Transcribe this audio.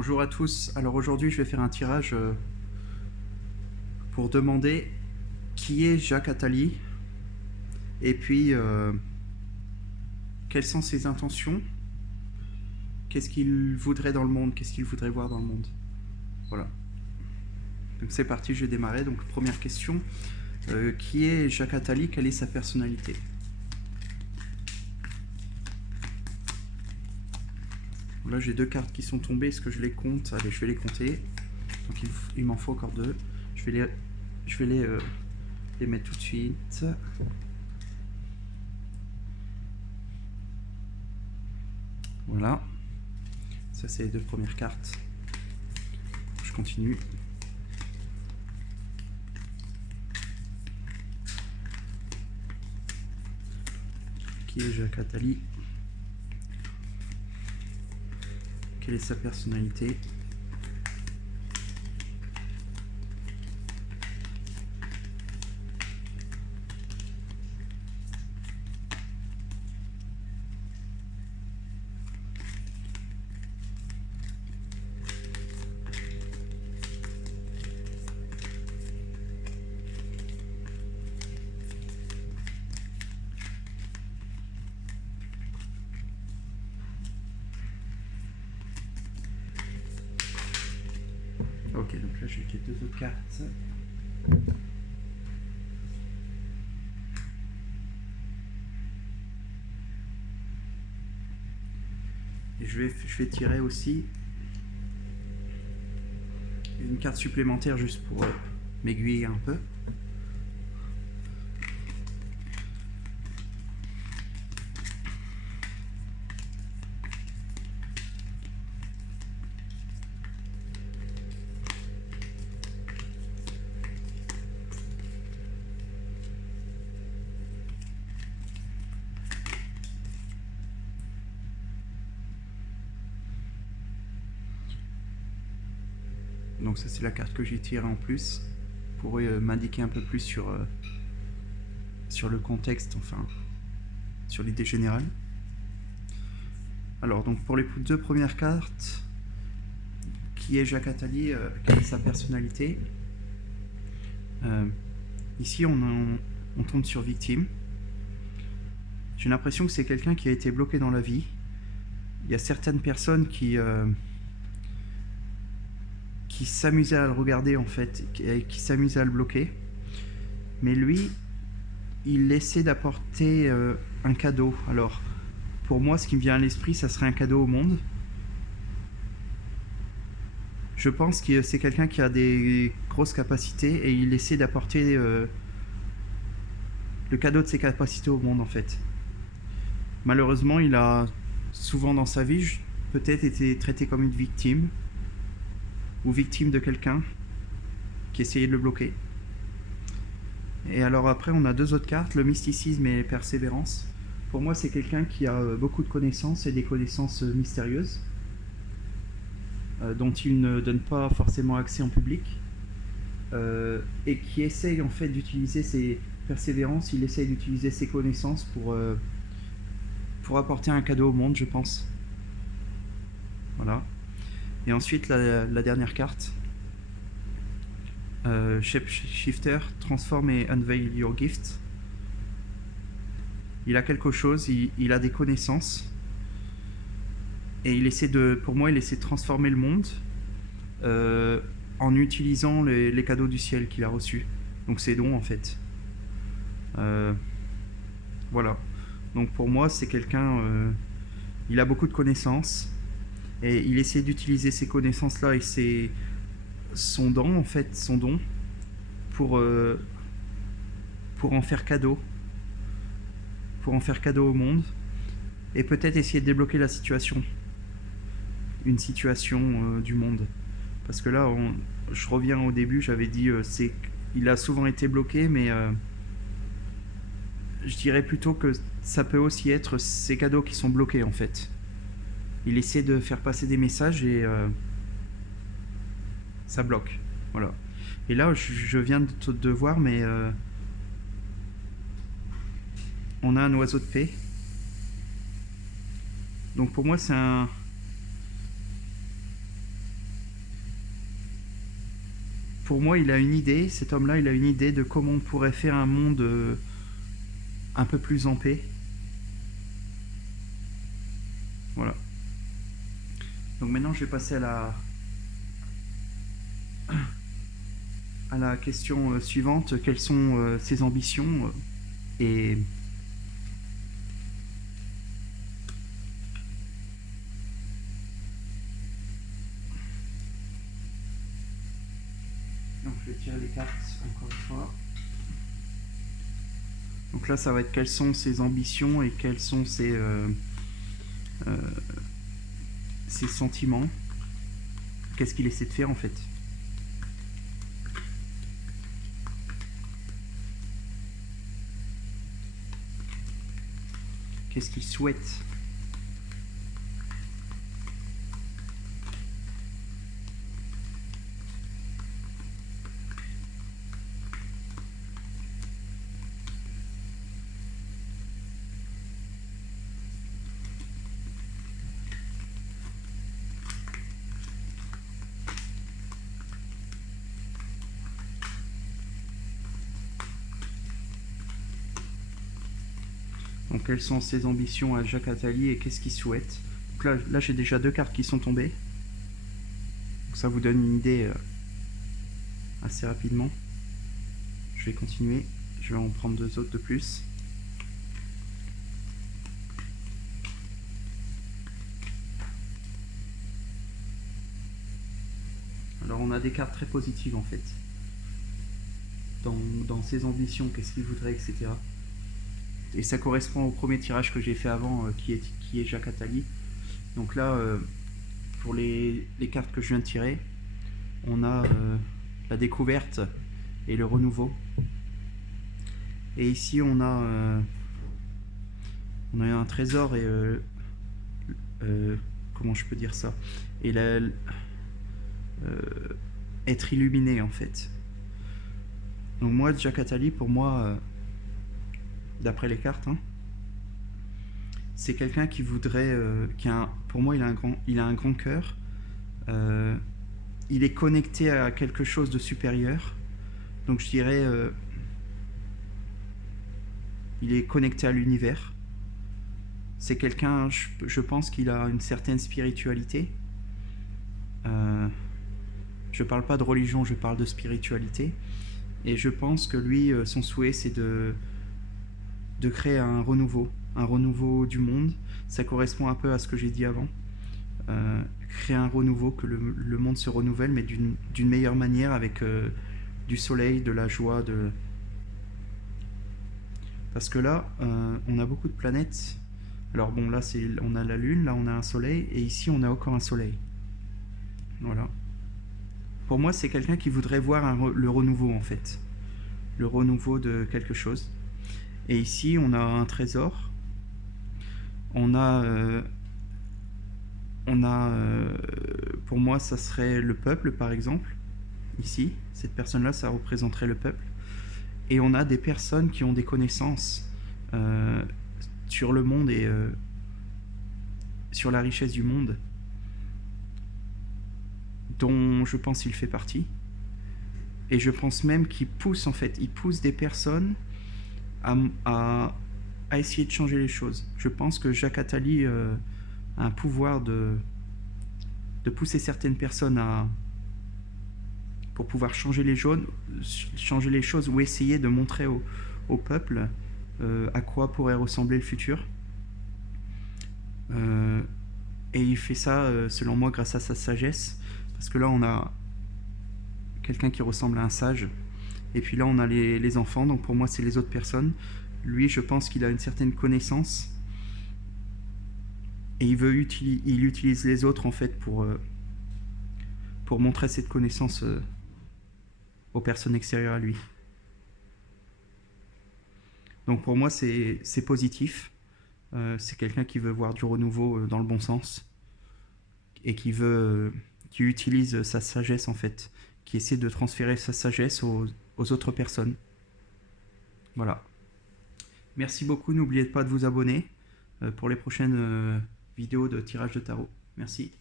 Bonjour à tous. Alors aujourd'hui, je vais faire un tirage pour demander qui est Jacques Attali et puis quelles sont ses intentions, qu'est-ce qu'il voudrait dans le monde, qu'est-ce qu'il voudrait voir dans le monde. Voilà. Donc c'est parti, je vais démarrer. Donc première question, qui est Jacques Attali, quelle est sa personnalité? Là j'ai deux cartes qui sont tombées, est-ce que je les compte? Allez, je vais les compter. Donc il m'en faut encore deux. Je vais les mettre tout de suite. Voilà. Ça c'est les deux premières cartes. Je continue. Qui est Jacques Attali? Quelle est sa personnalité? Ok, donc là j'ai les deux autres cartes. Et je vais tirer aussi une carte supplémentaire juste pour m'aiguiller un peu. Donc ça c'est la carte que j'ai tirée en plus pour m'indiquer un peu plus sur le contexte, enfin sur l'idée générale. Alors donc pour les deux premières cartes, qui est Jacques Attali, quelle est sa personnalité? Ici on tombe sur victime. J'ai l'impression que c'est quelqu'un qui a été bloqué dans la vie. Il y a certaines personnes qui s'amusaient à le regarder en fait, qui s'amusaient à le bloquer. Mais lui, il essaie d'apporter un cadeau. Alors, pour moi, ce qui me vient à l'esprit, ça serait un cadeau au monde. Je pense que c'est quelqu'un qui a des grosses capacités et il essaie d'apporter le cadeau de ses capacités au monde en fait. Malheureusement, il a souvent dans sa vie peut-être été traité comme une victime ou victime de quelqu'un qui essayait de le bloquer. Et alors après, on a deux autres cartes, le mysticisme et persévérance. Pour moi, c'est quelqu'un qui a beaucoup de connaissances et des connaissances mystérieuses dont il ne donne pas forcément accès en public et qui essaye en fait d'utiliser ses persévérances, il essaye d'utiliser ses connaissances pour apporter un cadeau au monde, je pense. Voilà. Et ensuite, la dernière carte. Shapeshifter, transform et unveil your gift. Il a quelque chose, il a des connaissances. Et il essaie pour moi, il essaie de transformer le monde en utilisant les cadeaux du ciel qu'il a reçus. Donc ses dons en fait. Voilà. Donc pour moi, c'est quelqu'un... il a beaucoup de connaissances. Et il essaie d'utiliser ces connaissances-là et son don, en fait, son don, pour en faire cadeau. Pour en faire cadeau au monde. Et peut-être essayer de débloquer la situation. Une situation du monde. Parce que là, je reviens au début, j'avais dit, il a souvent été bloqué, mais je dirais plutôt que ça peut aussi être ces cadeaux qui sont bloqués, en fait. Il essaie de faire passer des messages et ça bloque. Voilà. Et là, je viens de voir, mais on a un oiseau de paix. Donc pour moi, c'est un... pour moi, il a une idée, cet homme-là, il a une idée de comment on pourrait faire un monde un peu plus en paix. Voilà. Donc maintenant, je vais passer à la question suivante. Quelles sont ses ambitions et donc je vais tirer les cartes encore une fois. Donc là, ça va être quelles sont ses ambitions et quels sont ses sentiments. Qu'est-ce qu'il essaie de faire en fait. Qu'est-ce qu'il souhaite. Donc quelles sont ses ambitions à Jacques Attali et qu'est-ce qu'il souhaite. Donc là j'ai déjà 2 cartes qui sont tombées. Donc ça vous donne une idée assez rapidement. Je vais continuer. Je vais en prendre 2 autres de plus. Alors on a des cartes très positives en fait. Dans ses ambitions, qu'est-ce qu'il voudrait, etc. Et ça correspond au premier tirage que j'ai fait avant, qui est Jacques Attali. Donc là, pour les cartes que je viens de tirer, on a la découverte et le renouveau. Et ici, on a un trésor et comment je peux dire ça, et être illuminé en fait. Donc moi, Jacques Attali, pour moi, d'après les cartes, hein, c'est quelqu'un qui voudrait, pour moi, il a un grand cœur. Il est connecté à quelque chose de supérieur. Donc je dirais, il est connecté à l'univers. C'est quelqu'un, je pense qu'il a une certaine spiritualité. Je parle pas de religion, je parle de spiritualité. Et je pense que lui, son souhait, c'est de créer un renouveau du monde. Ça correspond un peu à ce que j'ai dit avant. Créer un renouveau, que le monde se renouvelle, mais d'une meilleure manière, avec du soleil, de la joie, parce que là, on a beaucoup de planètes. Alors bon, là, on a la Lune, là, on a un soleil, et ici, on a encore un soleil. Voilà. Pour moi, c'est quelqu'un qui voudrait voir le renouveau, en fait. Le renouveau de quelque chose. Et ici, on a un trésor. On a, pour moi, ça serait le peuple, par exemple. Ici, cette personne-là, ça représenterait le peuple. Et on a des personnes qui ont des connaissances sur le monde et sur la richesse du monde, dont je pense qu'il fait partie. Et je pense même qu'il pousse, en fait, il pousse des personnes à essayer de changer les choses. Je pense que Jacques Attali a un pouvoir de pousser certaines personnes pour pouvoir changer les choses ou essayer de montrer au peuple à quoi pourrait ressembler le futur. Et il fait ça, selon moi, grâce à sa sagesse. Parce que là, on a quelqu'un qui ressemble à un sage. Et puis là, on a les enfants. Donc pour moi, c'est les autres personnes. Lui, je pense qu'il a une certaine connaissance. Et il utilise les autres, en fait, pour montrer cette connaissance aux personnes extérieures à lui. Donc pour moi, c'est positif. C'est quelqu'un qui veut voir du renouveau dans le bon sens. Et qui utilise sa sagesse, en fait. Qui essaie de transférer sa sagesse aux autres personnes. Voilà. Merci beaucoup. N'oubliez pas de vous abonner pour les prochaines vidéos de tirage de tarot. Merci.